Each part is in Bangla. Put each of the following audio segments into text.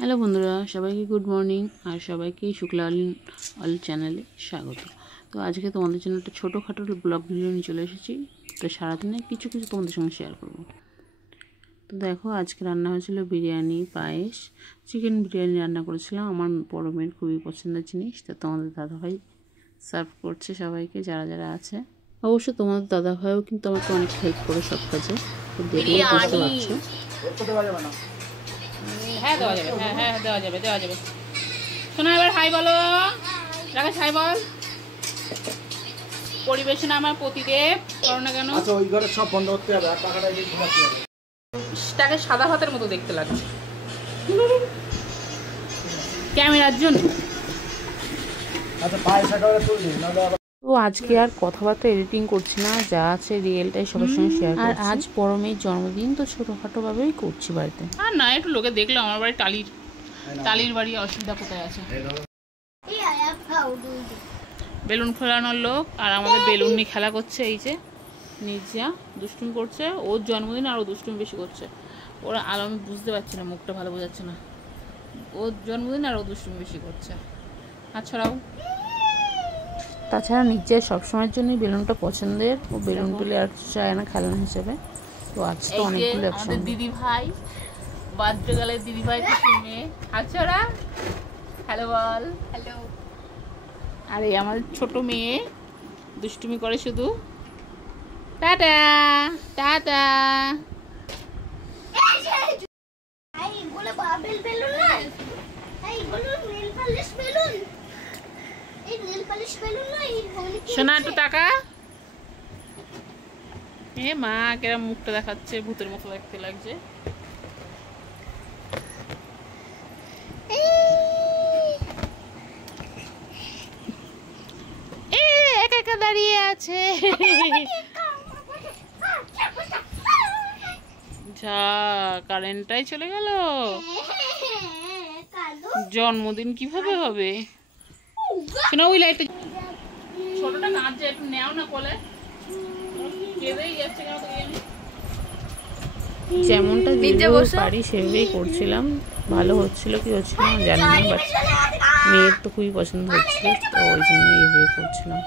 হ্যালো বন্ধুরা, সবাইকে গুড মর্নিং আর সবাইকে শুক্লা অল চ্যানেলে স্বাগত। তো আজকে তোমাদের জন্য একটা ছোটোখাটো ব্লগ ভিডিও নিয়ে চলে এসেছি। তো সারাদিনে কিছু কিছু তোমাদের সঙ্গে শেয়ার করব। তো দেখো, আজকে রান্না হয়েছিল বিরিয়ানি, পায়েস, চিকেন বিরিয়ানি রান্না করেছিলাম। আমার বড় মেয়ের খুবই পছন্দের জিনিস। তো তোমাদের দাদাভাই সার্ভ করছে সবাইকে, যারা যারা আছে। অবশ্য তোমাদের দাদাভাইও কিন্তু আমাকে অনেক হেল্প করে সব কাজে। তো দেখলেই বুঝতে পারছো। হ্যাঁ দেওয়া যাবে, হ্যাঁ দেওয়া যাবে। শোনা, এবার হাই বলো। রাকেশ হাই বল। পরিবেশনা আমার প্রতিদেব, করো না কেন? আচ্ছা, ওই ঘরে সব বন্ধ করতে হবে আর টাকাটা দিয়ে ঘুমাতে হবে। তাকে সাদা ভাতের মতো দেখতে লাগছে ক্যামেরার জন্য। আচ্ছা, পায়েস একেবারে তুল দিই, নাহলে আবার। তো আজকে আর কথাবার্তা এডিটিং করছি না, যা আছে রিয়েলটাই সবার সঙ্গে শেয়ার করছি। আর আজ বড় মেয়ের জন্মদিন, তো ছোটোখাটো ভাবেই করছি বাড়িতে। আর না, একটু লোকে দেখলো আমার বাড়ি টালির বাড়ি, অসুবিধা কোথায় আছে? বেলুন ফোলানোর লোক আর আমাদের বেলুন নিয়ে খেলা করছে। এই যে নিজা দুষ্টুমি করছে, ওর জন্মদিন আর ও দুষ্টুমি বেশি করছে। ওরা আর আমি বুঝতে পারছি না, মুখটা ভালো বোঝাচ্ছে না। ওর জন্মদিন আর ও দুষ্টুমি বেশি করছে। তাছাড়াও নিজে সবসময়ের জন্যই বেলুনটা পছন্দের। ও বেলুন পেলে আর চায় না খেলনা হিসেবে। তো আজ তো অনেকগুলো আমাদের দিদি ভাই, বাদ্যকালের দিদি ভাই মেয়ে। আচ্ছা, হ্যালো বল। হ্যালো। আর এই আমার ছোট মেয়ে দুষ্টুমি করে শুধু। Tata tata. শোনা, একটু টাকা। এ মা, কেরা মুখটা দেখাচ্ছে, ভূতের মতো দেখতে লাগছে। একা একা দাঁড়িয়ে আছে। যা, কারেন্টটাই চলে গেল। জন্মদিন কিভাবে হবে? শোনা, ওই লাইটটা ছোটটা কাঁদছে, একটু নেও না কোলে। কেঁদেই যাচ্ছে কেন তো জানি। যেমনটা পারি সেভাবেই করছিলাম। ভালো হচ্ছিল কি হচ্ছিল না জানি না, বাট মেয়ের তো খুবই পছন্দ হচ্ছিল, তো ওই জন্য এইভাবে করছিলাম।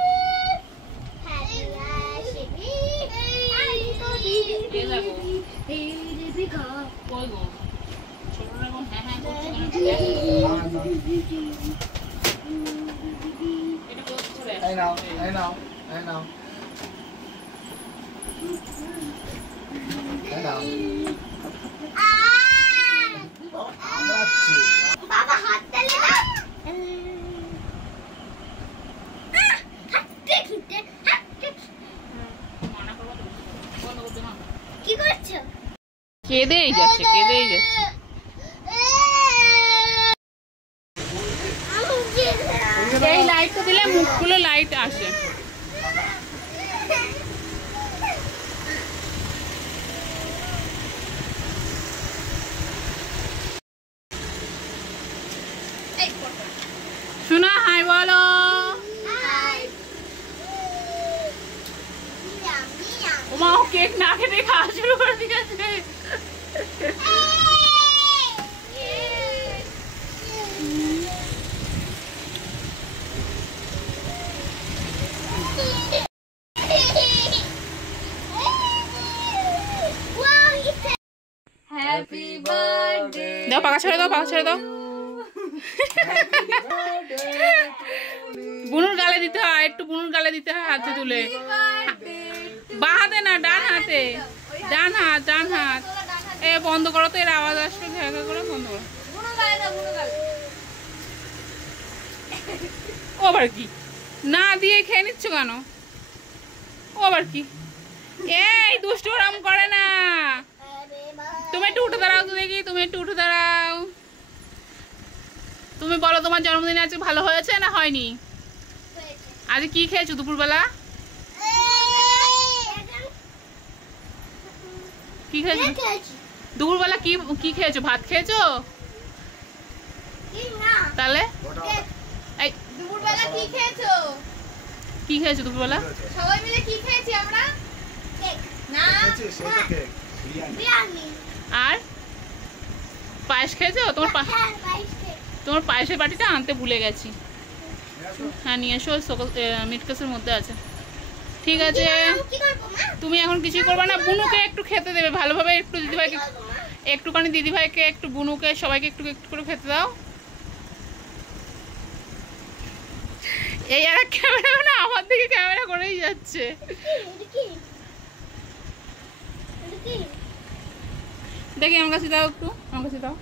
কেঁদেই যাচ্ছে। এই লাইটটা দিলে মুখগুলো লাইট আসে। শোনা, হাই বলো। ওমা, ও কেক না খেতে খাওয়া শুরু করে দিয়েছে। দাও, পাখা ছেড়ে দাও। বুনুর গালে দিতে হয়, একটু বুনুর গালে দিতে হয় হাতে তুলে। বাঁ হাতে না, ডান হাতে। ডান হাত। এ বন্ধ করো তো, এর আওয়াজ আসবে। জায়গা করে বন্ধ করো। ও আবার কি না দিয়ে খেয়ে নিচ্ছ কেন? ও আবার কি? এই দুষ্টু ওরম করে না। তুমি একটু উঠে দাঁড়াও তো দেখি, তুমি বলো, তোমার জন্মদিন আজকে ভালো হয়েছে না হয়নি? আজ কি খেয়েছো দুপুরবেলা? কি খেয়েছো দুপুরবেলা? কি খেয়েছো? ভাত খেয়েছো? তাহলে দুপুরবেলা কি খেয়েছো দুপুরবেলা? সবাই মিলে কি খেয়েছি আমরা? কেক না, বিরিয়ানি। আর পায়েস খেয়েছো? তোমার পায়েসের বাটিটা আনতে ভুলে গেছি। হ্যাঁ নিয়ে এসো, মিট কেসের মধ্যে আছে। ঠিক আছে, তুমি এখন কিছুই করবে না, বুনুকে একটু খেতে দেবে ভালোভাবে, একটু দিদিভাইকে একটুখানি, দিদিভাইকে একটু, বুনুকে সবাইকে একটু একটু করে খেতে দাও। এই আর ক্যামেরা না আমার দিকে ক্যামেরা করেই যাচ্ছে। দেখি আমার কাছে দাও, একটু আমার কাছে দাও,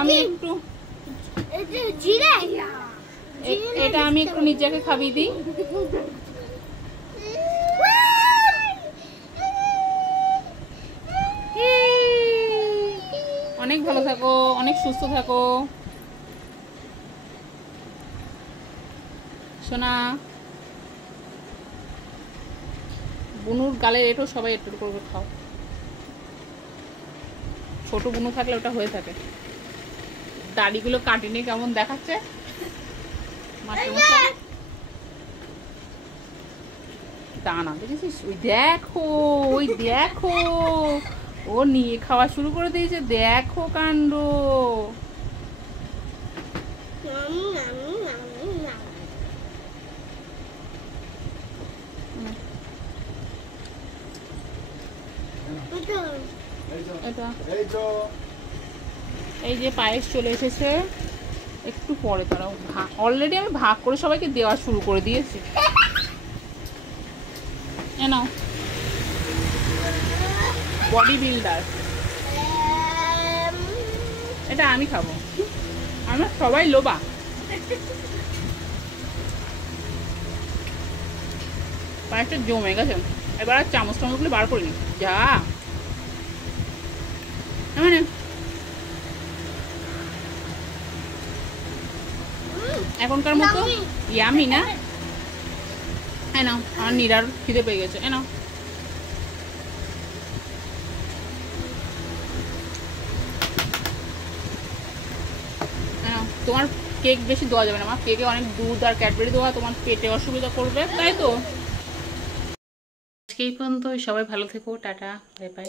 আমি একটু এটা আমি একটু নিজেকে খাবিয়ে দিই। অনেক ভালো থাকো, অনেক সুস্থ থাকো সোনা। বুনুর গালে এটো সবাই একটু করে খাও, ছোট বুনু থাকলে ওটা হয়ে থাকে। দাড়িগুলো কাটিনি কেমন দেখাচ্ছে মাস্টারমশাই। দানা দেখেছিস? ওই দেখো, ওই দেখো, ও নিয়ে খাওয়া শুরু করে দিয়েছে, দেখো কাণ্ড। এই যে পায়েস চলে এসেছে, একটু পরে তারাও অলরেডি আমি ভাগ করে সবাইকে দেওয়া শুরু করে দিয়েছি। এ নাও, বডি বিল্ডার, এটা আমি খাবো, আমরা সবাই লোবা। পায়েসটা জমে গেছে, এবার আর চামচ টামচগুলো বার করিনি যা। মানে এখনকার মতো ইয়ামি না? নাও, আমার নীরার খিদে পেয়ে গেছে, নাও। তোমার কেক বেশি দেওয়া যাবে না, আমার কেকে অনেক দুধ আর ক্যাডবেরি দেওয়া তোমার পেটে অসুবিধা করবে, তাই তো। আজকে এই পর্যন্ত, সবাই ভালো থেকো, টাটা, বাই বাই।